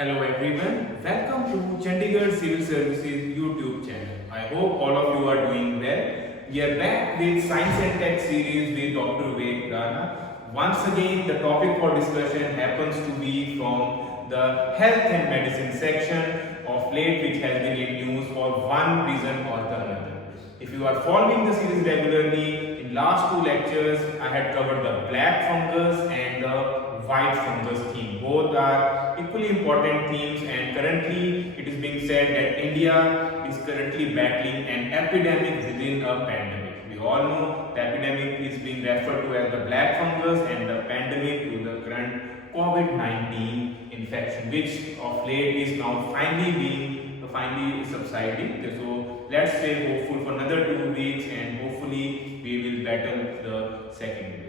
Hello everyone, welcome to Chandigarh Civil Services YouTube channel. I hope all of you are doing well. We are back with Science and Tech series with Dr. Ved Rana. Once again, the topic for discussion happens to be from the health and medicine section of late, which has been in news for one reason or the another. If you are following the series regularly, in last two lectures I had covered the black fungus and the white fungus theme. Both are equally important themes, and currently it is being said that India is currently battling an epidemic within a pandemic. We all know the epidemic is being referred to as the black fungus and the pandemic to the current COVID-19 infection, which of late is now finally subsiding. So let's stay hopeful for another 2 weeks and hopefully we will battle the second wave.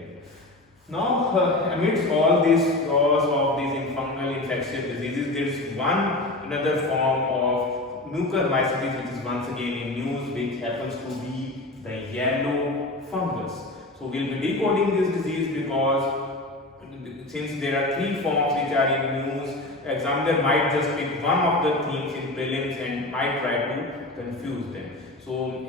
Now, amidst all this cause of these fungal infectious diseases, there is another form of mucormycosis which is once again in news, which happens to be the yellow fungus. So we'll be decoding this disease because since there are three forms which are in news, examiner might just pick one of the themes in prelims and might try to confuse them. So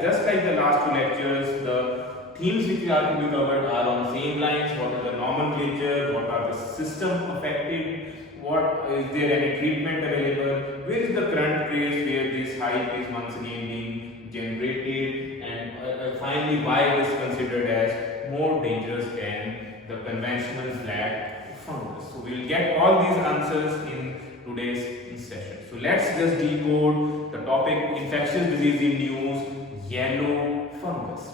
just like the last two lectures, the themes which are to be covered are on same lines. What are the nomenclature, what are the system affected, what is there any treatment available, where is the current craze where this hype is once again being generated, and finally why it is considered as more dangerous than the conventional black fungus. So we will get all these answers in today's session. So let's just decode the topic infectious disease in news, yellow fungus.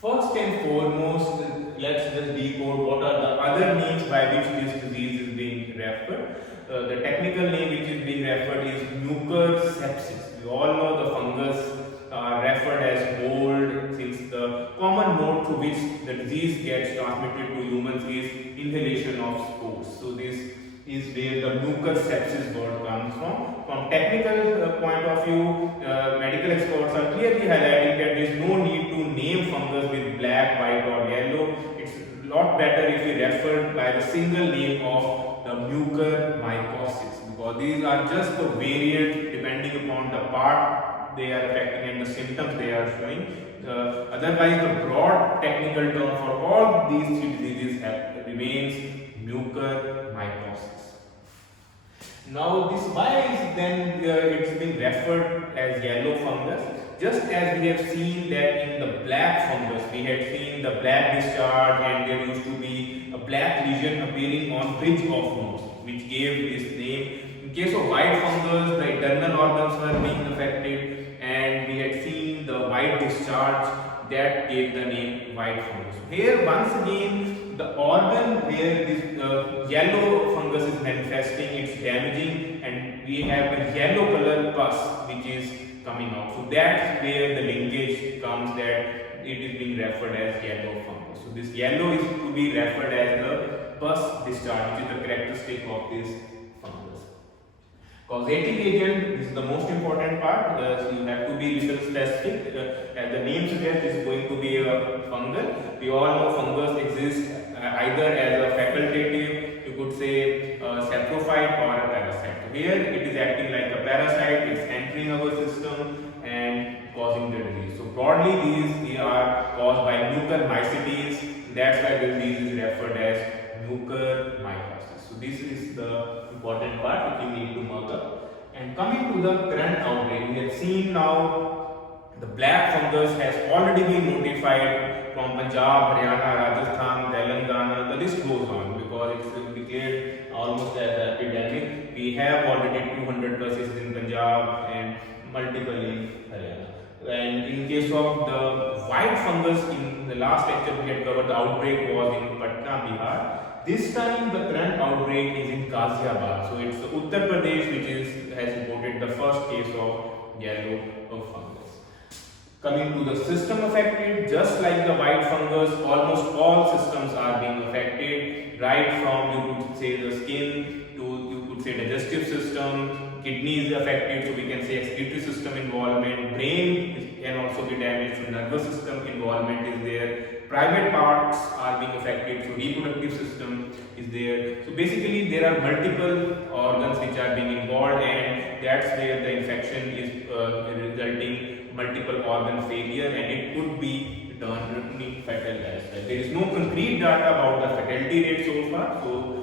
First and foremost, let's just decode what are the other names by which this disease is being referred. The technical name which is being referred is mucor-sepsis. We all know the fungus are referred as mold, since the common mode through which the disease gets transmitted to humans is inhalation of spores. So this is where the mucor-sepsis word comes from. From technical point of view, medical experts are clearly highlighting that there is no need to name fungus with black, white or yellow. It's a lot better if we refer by the single name of the mucormycosis, because these are just the variant depending upon the part they are affecting and the symptoms they are showing. Otherwise, the broad technical term for all these three diseases remains mucormycosis. Now, this why is then it's been referred as yellow fungus? Just as we have seen that in the black fungus, we had seen the black discharge and there used to be a black lesion appearing on bridge of nose, which gave this name. In case of white fungus, the internal organs were being affected, and we had seen the white discharge that gave the name white fungus. Here, once again, the organ where this yellow fungus is manifesting, it's damaging, and we have a yellow color pus which is coming out. So that's where the linkage comes that it is being referred as yellow fungus. So this yellow is to be referred as the pus discharge, which is the characteristic of this fungus. Causative agent is the most important part, so you have to be little specific. As the name suggests, this is going to be a fungal. We all know fungus exists either as a facultative, you could say saprophyte or a parasite. So here it is acting like a parasite, it's entering our system and causing the disease. So broadly these are caused by mucormycosis. That's why the disease is referred as mucormycosis. So this is the important part which you need to mark up. And coming to the current outbreak, we have seen now the black fungus has already been notified from Punjab, Haryana, Rajasthan, Telangana. The list goes on because it's declared almost as an epidemic. We have already 200 cases in Punjab and multiple in Haryana. And in case of the white fungus, in the last lecture we had covered, the outbreak was in Patna, Bihar. This time the current outbreak is in Ghaziabad. So it's Uttar Pradesh which has reported the first case of yellow fungus. Coming to the system affected, just like the white fungus, almost all systems are being affected, right from you could say the skin to you could say digestive system, kidney is affected, so we can say excretory system involvement, brain can also be damaged, so nervous system involvement is there, private parts are being affected, so reproductive system is there. So basically there are multiple organs which are being involved, and that's where the infection is resulting multiple organ failure, and it could be turning fatal as well. There is no concrete data about the fatality rate so far, so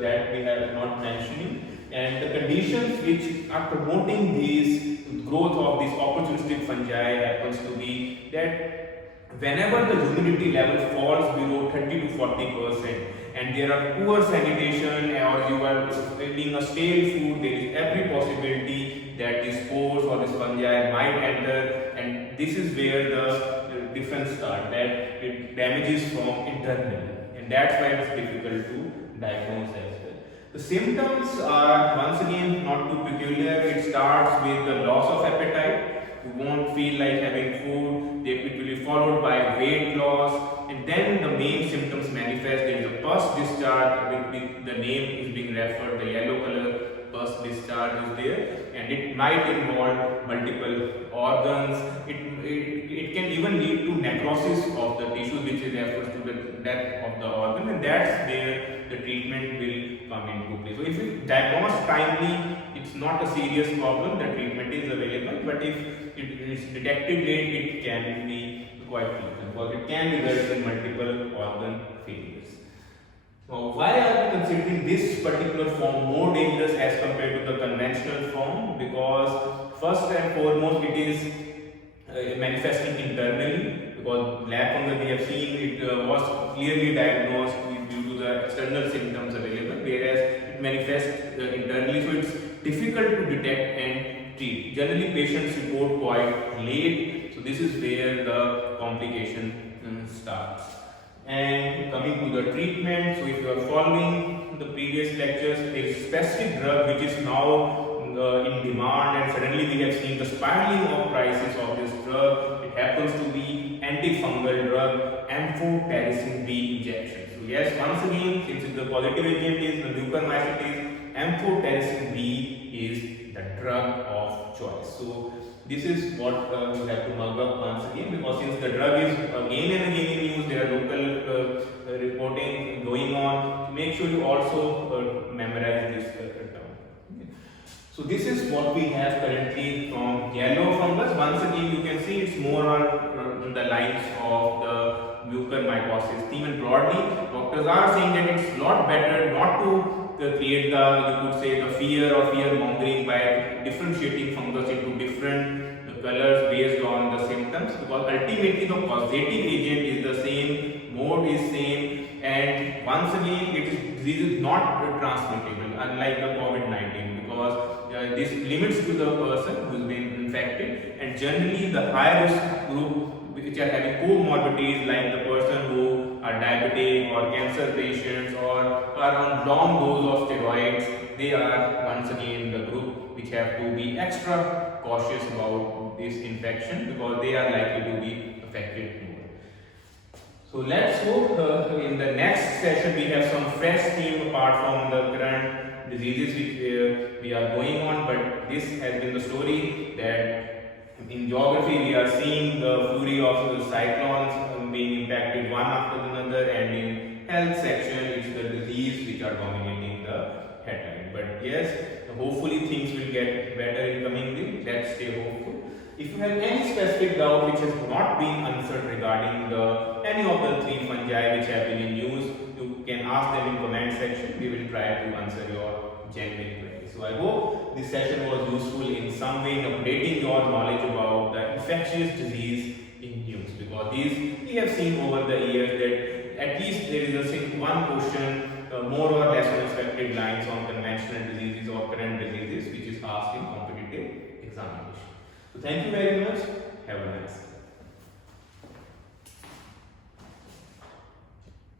that we are not mentioning. And the conditions which are promoting this growth of these opportunistic fungi happens to be that whenever the humidity level falls below 30 to 40%, and there are poor sanitation, or you are eating a stale food, there is every possibility that these spores or this fungi might enter, and this is where the difference starts, that it damages from internally, and that's why it's difficult to diagnose as well. The symptoms are once again not too peculiar. It starts with the loss of appetite. You won't feel like having food. It will be followed by weight loss, and then the main symptoms manifest. There is a pus discharge, with the name is being referred, the yellow color pus discharge is there, and it might involve multiple organs. It can even lead to necrosis of the tissue, which refers to the death of the organ, and that's where the treatment will come into play. So if you diagnose timely, it's not a serious problem, the treatment is available, but if it is detected late, it can be quite lethal, because it can result in multiple organ failures. Now, why are we considering this particular form more dangerous as compared to the conventional form? Because first and foremost, it is manifesting internally, because lab fungus we have seen it was clearly diagnosed due to the external symptoms available, whereas it manifests internally, so it's difficult to detect and treat. Generally patients report quite late, so this is where the complication starts. And coming to the treatment, so if you are following the previous lectures, there is a specific drug which is now in demand, and suddenly we have seen the spiraling of prices of this drug. It happens to be antifungal drug amphotericin B injection. So yes, once again, since the positive agent is the mucormycetes, amphotericin B is the drug of choice. So this is what we have to mug up once again, because since the drug is again and again in use, there are local reporting going on. Make sure you also memorize this term. So this is what we have currently from yellow fungus. Once again, you can see it's more on the lines of the mucormycosis theme, and broadly doctors are saying that it's a lot better not to create the, you could say, the fear or fear mongering by differentiating fungus into different colors based on the symptoms, because ultimately the causative agent is the same, mode is same, and once again disease is not transmittable unlike the COVID-19, because this limits to the person who has been infected, and generally the high risk group which are having comorbidities, like the person who are diabetic or cancer patients or are on long dose of steroids, they are once again the group which have to be extra cautious about this infection, because they are likely to be affected more. So let's hope in the next session we have some fresh theme apart from the current diseases which we are going on, but this has been the story that in geography we are seeing the fury of the cyclones being impacted one after another, and in health section it's the disease which are dominating the headline. But yes, hopefully things will get better in coming week. Let's stay hopeful. If you have any specific doubt which has not been answered regarding any of the three fungi which have been in use, you can ask them in comment section. We will try to answer your genuine queries. So I hope this session was useful in some way in updating your knowledge about the infectious disease in news, because these we have seen over the years that at least there is one question more or less on expected lines on conventional diseases or current diseases which is asked in competitive examination. So thank you very much. Have a nice day.